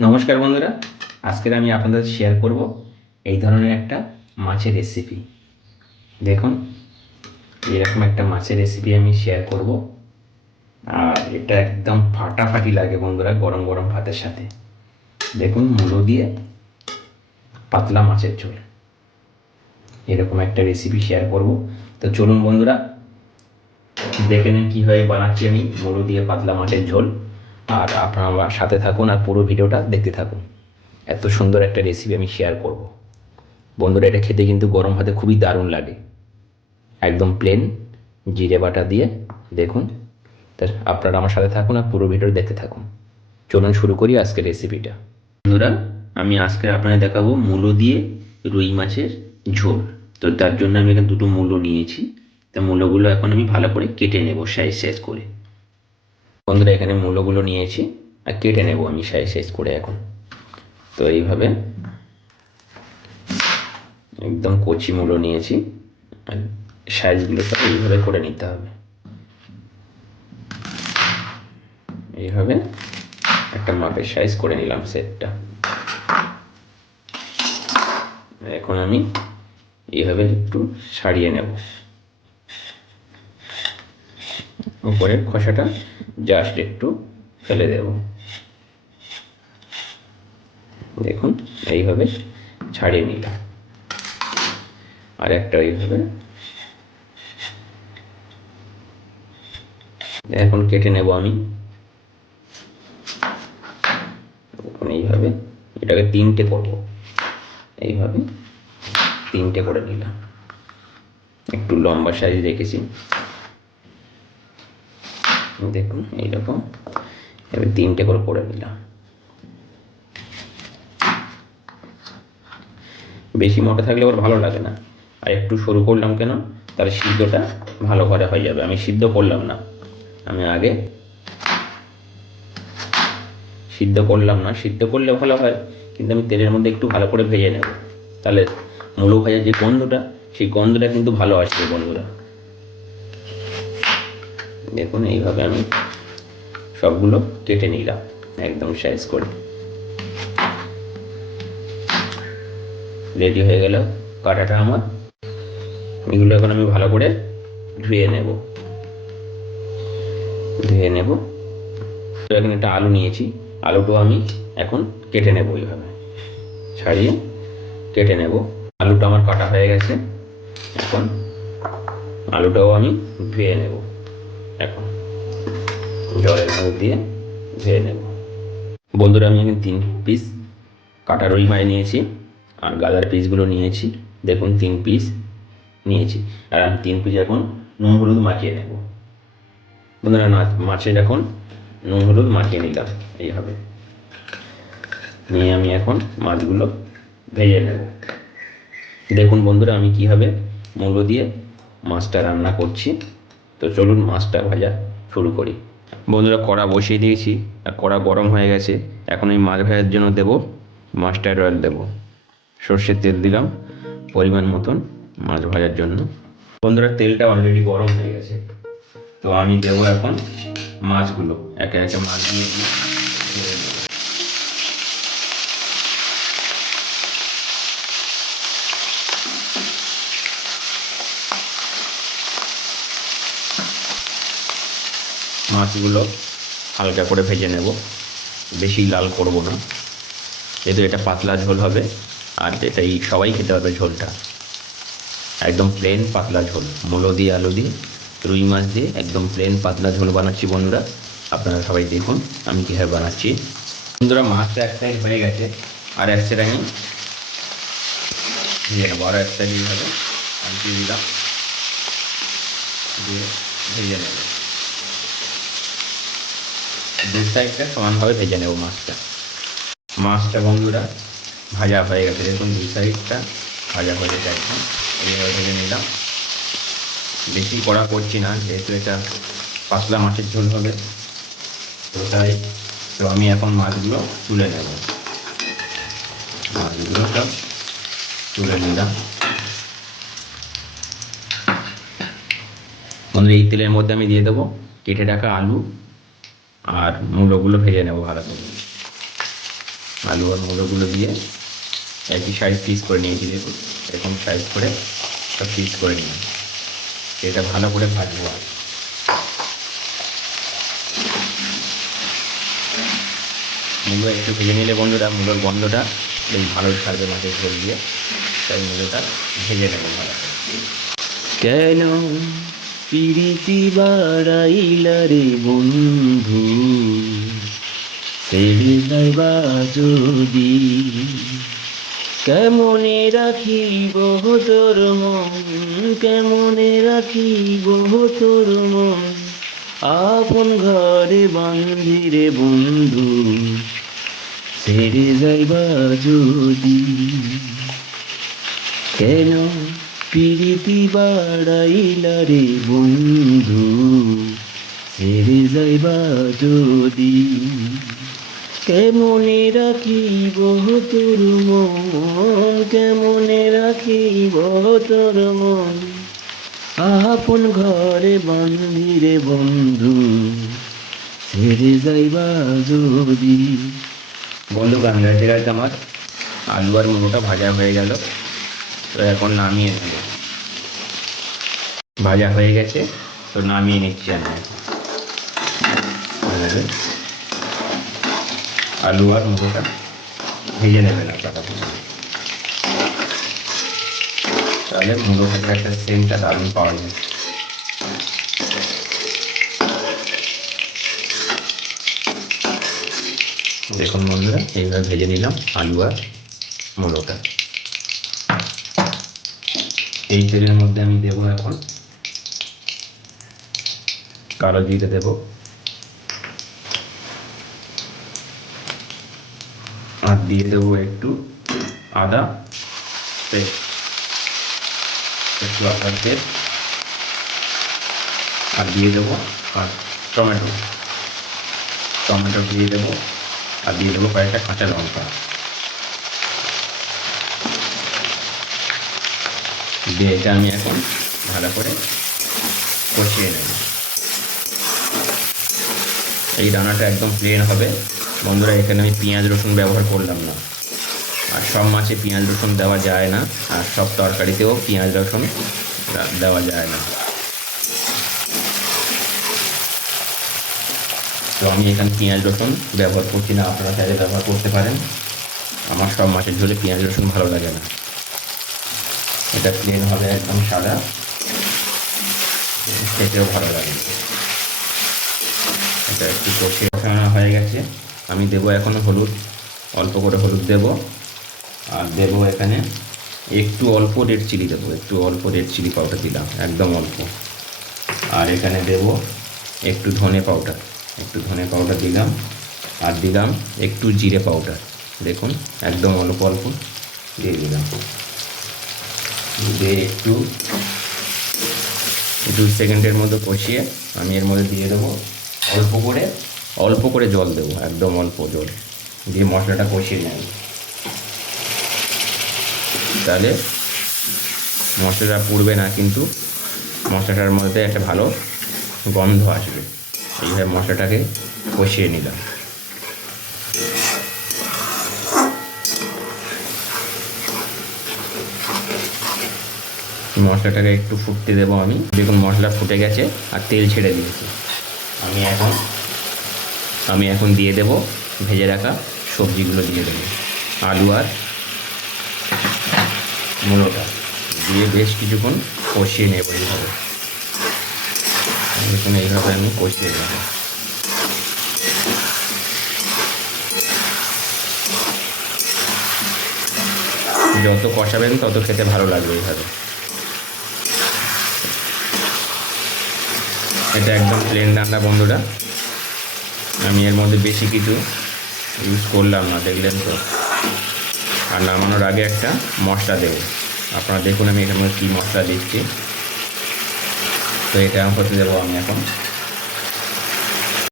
নমস্কার বন্ধুরা, আজকের আমি আপনাদের শেয়ার করব এই ধরনের একটা মাছের রেসিপি দেখুন, এরকম একটা মাছের রেসিপি আমি শেয়ার করব। আর এটা একদম ফাটাফাটি লাগে বন্ধুরা, গরম গরম ভাতের সাথে। দেখুন, মূলো দিয়ে পাতলা মাছের ঝোল। এরকম একটা রেসিপি শেয়ার করব। তো চলুন বন্ধুরা, দেখে নিন কীভাবে বানাচ্ছি আমি মূলো দিয়ে পাতলা মাছের ঝোল। আর আপনারা আমার সাথে থাকুন আর পুরো ভিডিওটা দেখতে থাকুন। এত সুন্দর একটা রেসিপি আমি শেয়ার করব। বন্ধুরা, এটা খেতে কিন্তু গরম ভাতে খুবই দারুণ লাগে। একদম প্লেন জিরে বাটা দিয়ে দেখুন। তা আপনারা আমার সাথে থাকুন আর পুরো ভিডিও দেখতে থাকুন। চলুন শুরু করি আজকের রেসিপিটা বন্ধুরা, আমি আজকে আপনাদের দেখাবো মূলো দিয়ে রুই মাছের ঝোল। তো তার জন্য আমি এখানে দুটো মূলো নিয়েছি। তা মূলোগুলো এখন আমি ভালো করে কেটে নেব সাইজ সাইজ করে। বন্ধুরা, এখানে মূলোগুলো নিয়েছি, আর কেটে নেব আমি সাইজ করে এখন। তো এইভাবে একদম কচি মূলো নিয়েছি, আর সাইজগুলো সব এইভাবে করে নিতে হবে। এইভাবে একটা মাপের সাইজ করে নিলাম সেটটা এখন আমি এইভাবে একটু সারিয়ে নেব। উপরের খোসাটা জাস্ট একটু ফেলে দেব। দেখুন, এইভাবে ছাড়িয়ে নিলাম। আর একটা এইভাবে। এখন কেটে নেব আমি। এইভাবে এটাকে তিনটে করব। এইভাবে তিনটে করে নিলাম। একটু লম্বা সাইজ রেখেছি দেখুন, এইরকম। এবার তিনটে করে করে নিলাম। বেশি মোটা থাকলে ওর ভালো লাগে না। আর একটু সরু করলাম কেন, তাহলে সিদ্ধটা ভালো করে হয়ে যাবে। আমি সিদ্ধ করলাম না। আমি আগে সিদ্ধ করলাম না। সিদ্ধ করলে ভালো হয়, কিন্তু আমি তেলের মধ্যে একটু ভালো করে ভেজে নেব। তাহলে মূলো ভাজার যে গন্ধটা, সেই গন্ধটা কিন্তু ভালো আসবে বন্ধুরা। দেখুন, এইভাবে আমি সবগুলো কেটে নিলাম, একদম সাইজ করে। রেডি হয়ে গেল কাটাটা আমার। এগুলো এখন আমি ভালো করে ধুয়ে নেব। ধুয়ে নেব। তো এখানে একটা আলু নিয়েছি। আলুটাও আমি এখন কেটে নেব এইভাবে। ছাড়িয়ে কেটে নেব। আলুটা আমার কাটা হয়ে গেছে। এখন আলুটাও আমি ধুয়ে নেব। এখন। জলের মধ্যে দিয়ে ধুয়ে নেব। বন্ধুরা, আমি এখানে তিন পিস কাটা রুই মাছ নিয়েছি আর গাদার পিসগুলো নিয়েছি। দেখুন, তিন পিস নিয়েছি। আর আমি তিন পিস এখন নুন হলুদ মাখিয়ে নেব। বন্ধুরা মাছের এখন নুন হলুদ মাখিয়ে নিলাম। এইভাবে। নিয়ে আমি এখন মাছগুলো ভেজে নেব। দেখুন বন্ধুরা, আমি কীভাবে মূল্য দিয়ে মাছটা রান্না করছি। তো চলুন মাছটা ভাজা শুরু করি। বন্ধুরা, কড়া বসিয়ে দিয়েছি। আর কড়া গরম হয়ে গেছে। এখন এই মাছ ভাজার জন্য দেব মাস্টার্ড অয়েল দেবো। সর্ষের তেল দিলাম পরিমাণ মতন মাছ ভাজার জন্য। বন্ধুরা, তেলটা অলরেডি গরম হয়ে গেছে। তো আমি দেবো এখন মাছগুলো। একে একে মাছ দিয়ে দিই ভেজে নেব। মাছগুলো হালকা করে ভেজে নেব। বেশি লাল করব না। যেহেতু এটা পাতলা ঝোল হবে, আর এটাই সবাই খেতে পারবে ঝোলটা। একদম প্লেন পাতলা ঝোল, মূলো দিয়ে আলু দিয়ে, রুই মাছ দিয়ে একদম প্লেন পাতলা ঝোল বানাচ্ছি বন্ধুরা। আপনারা সবাই দেখুন আমি কীভাবে বানাচ্ছি। বন্ধুরা, মাছটা এক সাইড হয়ে গেছে, আর এক সাইড আমি দিয়ে নেব আরও এক সাইড এইভাবে আমি দিয়ে দিলাম, দিয়ে ভেজে নেব। দু সাইডটা সমানভাবে ভেজে নেব মাছটা। মাছটা বন্ধুরা, ভাজা হয়ে গেছে। দেখুন দুই সাইডটা ভাজা হয়ে গেছে এইভাবে ভেজে নিলাম। বেশি কড়া করছি না, যেহেতু এটা পাতলা মাছের ঝোল হবে। তো তাই, তো আমি এখন মাছগুলো তুলে নেব। মাছগুলো সব তুলে নিলাম। বন্ধুরা, এই তেলের মধ্যে আমি দিয়ে দেবো কেটে রাখা আলু। আর মূলোগুলো ভেজে নেব ভালো করে। আলু আর মুলোগুলো দিয়ে একই সাইজ পিস করে নিয়েছি দেখুন। এরকম সাইজ করে সব পিস করে নিলাম। এটা ভালো করে ভাজবো আর। মূলো একটু ভেজে নিলে বন্ধুরা, মূলোর গন্ধটা বেশ ভালো ছাড়বে মাছের ঝোল দিয়ে। তাই মূলোটা ভেজে নেব ভালো। কেন? পিরিতি বাড়াইলা রে বন্ধু ছেড়ে যাইবা যদি কেমনে রাখিব তোর মন, কেমনে রাখিব তোর মন? আপন ঘরে বান্ধি রে বন্ধু ছেড়ে যাইবা যদি কেন পিরিতি বাড়াইলা রে বন্ধু ছেড়ে যাইবা যদি। কেমনে রাখিব তোর মন, কেমনে রাখিব তোর মন? আপন ঘরে বান্ধি রে বন্ধু ছেড়ে যাইবা যদি। বন্ধু, গান গাইতে গাইতে আমার আলু আর ভাজা হয়ে গেল। তো এখন নামিয়ে নেব। ভাজা হয়ে গেছে, তো নামিয়ে নিচ্ছি আমি। আলু আর মুলোটা ভেজে নেবেন তাহলে মুলো ভাজার একটা সেন্টটা দারুণ পাওয়া যায়। দেখুন বন্ধুরা, এইভাবে ভেজে নিলাম আলু আর মুলোটা এই তেলের মধ্যে আমি দেবো এখন। কালো জিরে দেব। আর দিয়ে দেবো একটু আদা, পেস্ট। একটু আদার পেস্ট। আর দিয়ে দেবো আর টমেটো। টমেটো দিয়ে দেবো। আর দিয়ে দেবো কয়েকটা কাঁচা লঙ্কা। দিয়ে এটা আমি এখন ভালো করে কষিয়ে নেব। এই রান্নাটা একদম প্লেন হবে। বন্ধুরা, এখানে আমি পেঁয়াজ, রসুন ব্যবহার করলাম না। আর সব মাছে পেঁয়াজ, রসুন দেওয়া যায় না। আর সব তরকারিতেও পেঁয়াজ, রসুন দেওয়া যায় না। তো আমি এখানে পেঁয়াজ, রসুন ব্যবহার করছি না। আপনারা চাইলে ব্যবহার করতে পারেন। আমার সব মাছের ঝোলে পেঁয়াজ, রসুন ভালো লাগে না। এটা প্লেন হবে একদম সাদা। খেতেও ভালো লাগে। এটা একটু কষে কষানো হয়ে গেছে। আমি দেবো এখন হলুদ, অল্প করে হলুদ দেব। আর দেবো এখানে একটু অল্প রেড চিলি দেবো। একটু অল্প রেড চিলি পাউডার দিলাম, একদম অল্প। আর এখানে দেব একটু ধনে পাউডার একটু ধনে পাউডার দিলাম। আর দিলাম একটু জিরে পাউডার দেখুন, একদম অল্প অল্প দিয়ে দিলাম। দিয়ে একটু। দু সেকেন্ডের মতো কষিয়ে আমি এর মধ্যে দিয়ে দেবো। অল্প করে অল্প করে জল দেবো, একদম অল্প জল। দিয়ে মশলাটা কষিয়ে নেব। তাহলে মশলাটা পুড়বে না, কিন্তু মশলাটার মধ্যে একটা ভালো গন্ধ আসবে। এইভাবে মশলাটাকে কষিয়ে নিলাম। মশলাটাকে একটু ফুটতে দেবো আমি। দেখুন, মশলা ফুটে গেছে আর তেল ছেড়ে দিয়েছি। আমি এখন আমি এখন দিয়ে দেব ভেজে রাখা সবজিগুলো দিয়ে দেবো। আলু আর মূলোটা। দিয়ে বেশ কিছুক্ষণ কষিয়ে নেব এইভাবে। দেখুন, এইভাবে আমি কষিয়ে নেব। যত কষাবেন, তত খেতে ভালো লাগবে এইভাবে। এটা একদম প্লেন রান্না বন্ধুরা। আমি এর মধ্যে বেশি কিছু ইউজ করলাম না, দেখলেন তো। আর নামানোর আগে একটা মশলা দেবো। আপনারা দেখুন আমি এখানে কী মশলা দিচ্ছি। তো এটা হতে দেবো আমি এখন।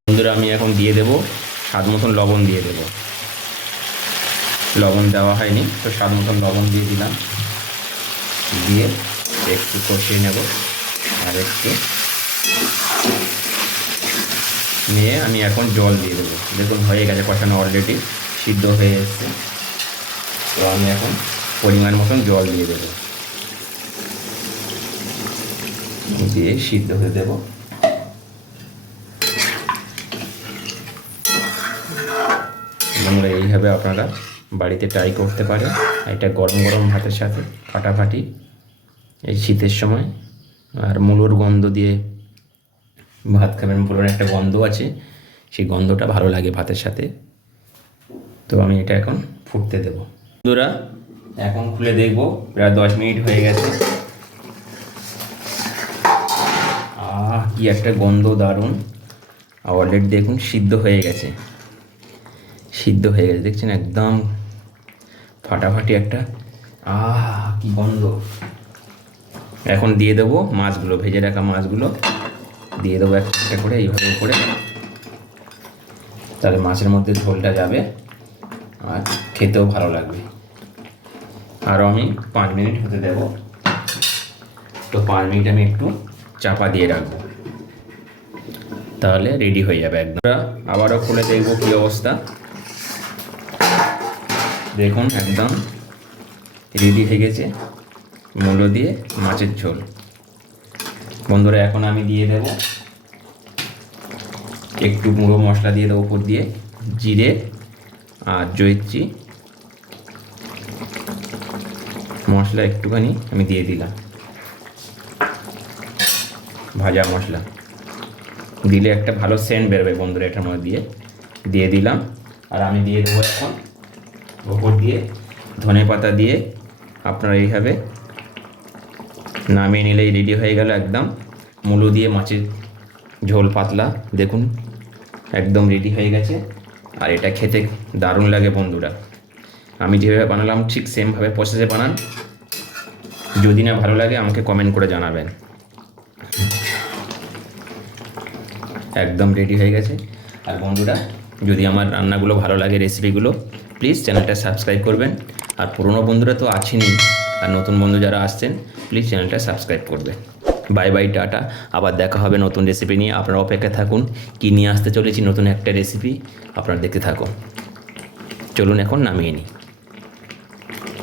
বন্ধুরা, আমি এখন দিয়ে দেবো, স্বাদ মতন লবণ দিয়ে দেবো। লবণ দেওয়া হয়নি, তো স্বাদ মতন লবণ দিয়ে দিলাম। দিয়ে একটু কষিয়ে নেব। আর একটু নিয়ে আমি এখন জল দিয়ে দেবো। দেখুন, হয়ে গেছে কষানো অলরেডি সিদ্ধ হয়ে এসছে। তো আমি এখন পরিমাণ মতন জল দিয়ে দেবো। দিয়ে সিদ্ধ হতে দেবো। বন্ধুরা, এইভাবে আপনারা বাড়িতে ট্রাই করতে পারেন। এটা গরম গরম ভাতের সাথে ফাটাফাটি এই শীতের সময়। আর মূলোর গন্ধ দিয়ে ভাত খাবেন মূলোর একটা গন্ধ আছে। সেই গন্ধটা ভালো লাগে ভাতের সাথে। তো আমি এটা এখন ফুটতে দেবো। বন্ধুরা, এখন খুলে দেখব। প্রায় দশ মিনিট হয়ে গেছে। আহ, কি একটা গন্ধ, দারুণ। অলরেডি দেখুন, সিদ্ধ হয়ে গেছে। সিদ্ধ হয়ে গেছে, দেখছেন? একদম ফাটাফাটি একটা। আহ, কি গন্ধ। এখন দিয়ে দেবো মাছগুলো, ভেজে রাখা মাছগুলো। দিয়ে দেবো একটা করে, এইভাবে করে। তাহলে মাছের মধ্যে ঝোলটা যাবে আর খেতেও ভালো লাগবে। আরও আমি পাঁচ মিনিট হতে দেবো। তো পাঁচ মিনিট আমি একটু চাপা দিয়ে রাখব। তাহলে রেডি হয়ে যাবে একদম। আবারও খুলে দেখব কী অবস্থা। দেখুন, একদম রেডি হয়ে গেছে। মূলো দিয়ে মাছের ঝোল। বন্ধুরা, এখন আমি দিয়ে দেব একটু গুঁড়ো মশলা দিয়ে দেবো উপর দিয়ে, জিরে আর জয়িত্রী মশলা একটুখানি আমি দিয়ে দিলাম, ভাজা মশলা। দিলে একটা ভালো সেন্ট বেরোবে বন্ধুরা এটার মধ্যে দিয়ে। দিয়ে দিলাম, আর আমি দিয়ে দেবো এখন ওপর দিয়ে ধনে পাতা দিয়ে আপনারা এইভাবে নামিয়ে নিলেই রেডি হয়ে গেল একদম। মুলো দিয়ে মাছের ঝোল পাতলা, দেখুন, একদম রেডি হয়ে গেছে। আর এটা খেতে দারুণ লাগে বন্ধুরা। আমি যেভাবে বানালাম ঠিক সেমভাবে প্রসেসে বানান। যদি না ভালো লাগে আমাকে কমেন্ট করে জানাবেন। একদম রেডি হয়ে গেছে। আর বন্ধুরা, যদি আমার রান্নাগুলো ভালো লাগে রেসিপিগুলো প্লিজ চ্যানেলটা সাবস্ক্রাইব করবেন। আর পুরনো বন্ধুরা তো আছেনই। আর নতুন বন্ধু যারা আসছেন প্লিজ চ্যানেলটা সাবস্ক্রাইব করবে বাই বাই টাটা। আবার দেখা হবে নতুন রেসিপি নিয়ে। আপনারা অপেক্ষা থাকুন। কী নিয়ে আসতে চলেছি নতুন একটা রেসিপি আপনারা দেখতে থাকুন। চলুন এখন নামিয়ে নিই।